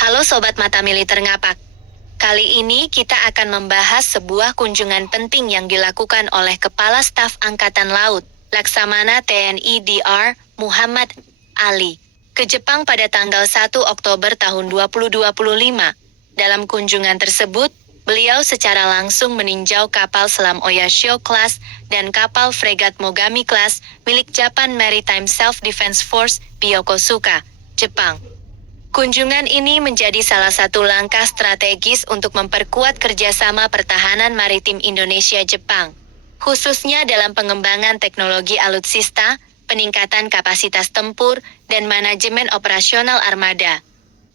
Halo Sobat Mata Militer Ngapak. Kali ini kita akan membahas sebuah kunjungan penting yang dilakukan oleh Kepala Staf Angkatan Laut, Laksamana TNI Dr. Muhammad Ali, ke Jepang pada tanggal 1 Oktober tahun 2025. Dalam kunjungan tersebut, beliau secara langsung meninjau kapal selam Oyashio Class dan kapal fregat Mogami Class milik Japan Maritime Self-Defense Force, Yokosuka, Jepang. Kunjungan ini menjadi salah satu langkah strategis untuk memperkuat kerjasama pertahanan maritim Indonesia-Jepang, khususnya dalam pengembangan teknologi alutsista, peningkatan kapasitas tempur, dan manajemen operasional armada.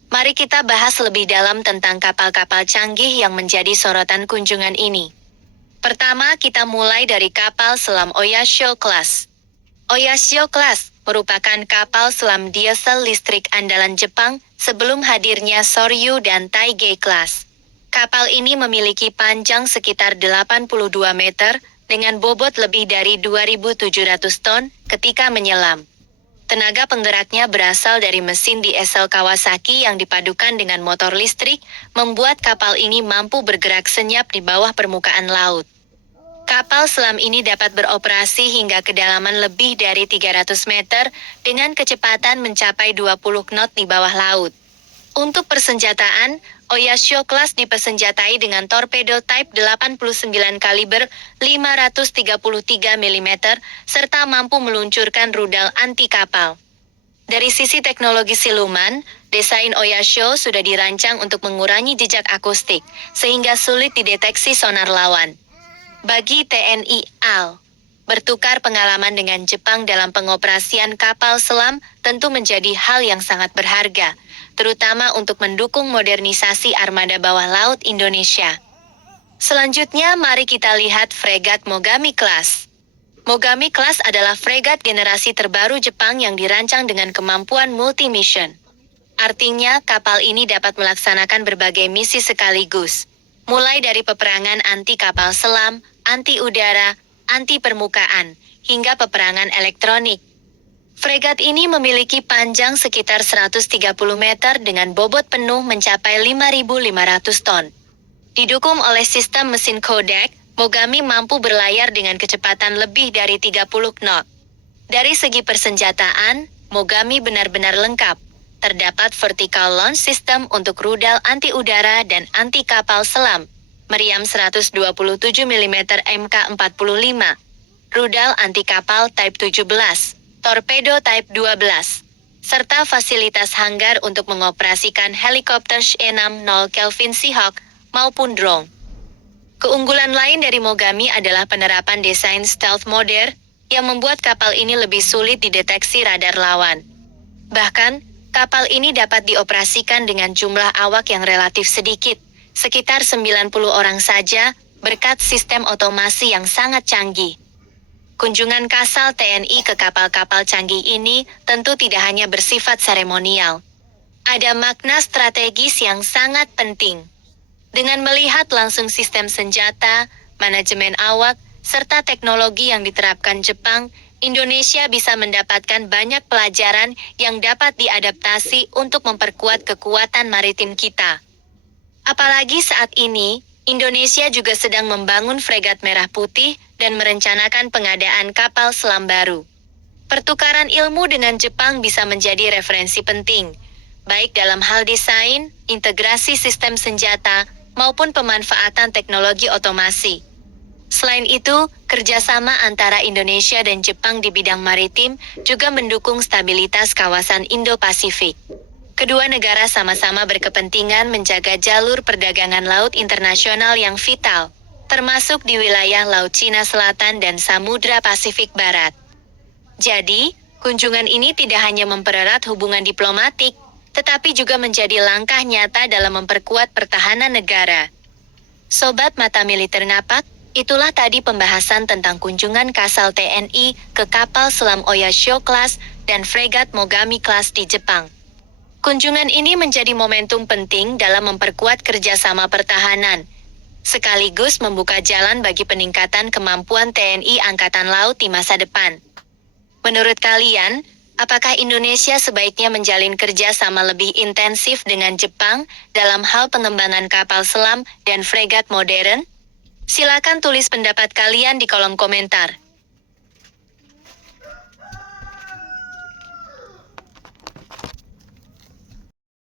Mari kita bahas lebih dalam tentang kapal-kapal canggih yang menjadi sorotan kunjungan ini. Pertama, kita mulai dari kapal selam Oyashio Class. Oyashio Class merupakan kapal selam diesel listrik andalan Jepang sebelum hadirnya Soryu dan Taige Class. Kapal ini memiliki panjang sekitar 82 meter dengan bobot lebih dari 2.700 ton ketika menyelam. Tenaga penggeraknya berasal dari mesin diesel Kawasaki yang dipadukan dengan motor listrik, membuat kapal ini mampu bergerak senyap di bawah permukaan laut. Kapal selam ini dapat beroperasi hingga kedalaman lebih dari 300 meter dengan kecepatan mencapai 20 knot di bawah laut. Untuk persenjataan, Oyashio Class dipersenjatai dengan torpedo Type 89 kaliber 533 mm serta mampu meluncurkan rudal anti kapal. Dari sisi teknologi siluman, desain Oyashio sudah dirancang untuk mengurangi jejak akustik, sehingga sulit dideteksi sonar lawan. Bagi TNI AL, bertukar pengalaman dengan Jepang dalam pengoperasian kapal selam tentu menjadi hal yang sangat berharga, terutama untuk mendukung modernisasi armada bawah laut Indonesia. Selanjutnya, mari kita lihat fregat Mogami Class. Mogami Class adalah fregat generasi terbaru Jepang yang dirancang dengan kemampuan multi-mission. Artinya, kapal ini dapat melaksanakan berbagai misi sekaligus, mulai dari peperangan anti kapal selam, anti udara, anti permukaan, hingga peperangan elektronik. Fregat ini memiliki panjang sekitar 130 meter dengan bobot penuh mencapai 5.500 ton. Didukung oleh sistem mesin Kodak, Mogami mampu berlayar dengan kecepatan lebih dari 30 knot. Dari segi persenjataan, Mogami benar-benar lengkap. Terdapat vertical launch system untuk rudal anti udara dan anti kapal selam, meriam 127 mm Mk45, rudal anti kapal Type 17, torpedo Type 12, serta fasilitas hanggar untuk mengoperasikan helikopter She-60 Kelvin Seahawk maupun drone. Keunggulan lain dari Mogami adalah penerapan desain stealth modern yang membuat kapal ini lebih sulit dideteksi radar lawan. Bahkan, kapal ini dapat dioperasikan dengan jumlah awak yang relatif sedikit, sekitar 90 orang saja, berkat sistem otomasi yang sangat canggih. Kunjungan Kasal TNI ke kapal-kapal canggih ini tentu tidak hanya bersifat seremonial. Ada makna strategis yang sangat penting. Dengan melihat langsung sistem senjata, manajemen awak, serta teknologi yang diterapkan Jepang, Indonesia bisa mendapatkan banyak pelajaran yang dapat diadaptasi untuk memperkuat kekuatan maritim kita. Apalagi saat ini, Indonesia juga sedang membangun fregat merah putih dan merencanakan pengadaan kapal selam baru. Pertukaran ilmu dengan Jepang bisa menjadi referensi penting, baik dalam hal desain, integrasi sistem senjata, maupun pemanfaatan teknologi otomasi. Selain itu, kerjasama antara Indonesia dan Jepang di bidang maritim juga mendukung stabilitas kawasan Indo-Pasifik. Kedua negara sama-sama berkepentingan menjaga jalur perdagangan laut internasional yang vital, termasuk di wilayah Laut Cina Selatan dan Samudra Pasifik Barat. Jadi, kunjungan ini tidak hanya mempererat hubungan diplomatik, tetapi juga menjadi langkah nyata dalam memperkuat pertahanan negara. Sobat Mata Militer Ngapak, itulah tadi pembahasan tentang kunjungan Kasal TNI ke kapal selam Oyashio Class dan fregat Mogami Class di Jepang. Kunjungan ini menjadi momentum penting dalam memperkuat kerjasama pertahanan, sekaligus membuka jalan bagi peningkatan kemampuan TNI Angkatan Laut di masa depan. Menurut kalian, Apakah Indonesia sebaiknya menjalin kerjasama lebih intensif dengan Jepang dalam hal pengembangan kapal selam dan fregat modern? Silakan tulis pendapat kalian di kolom komentar.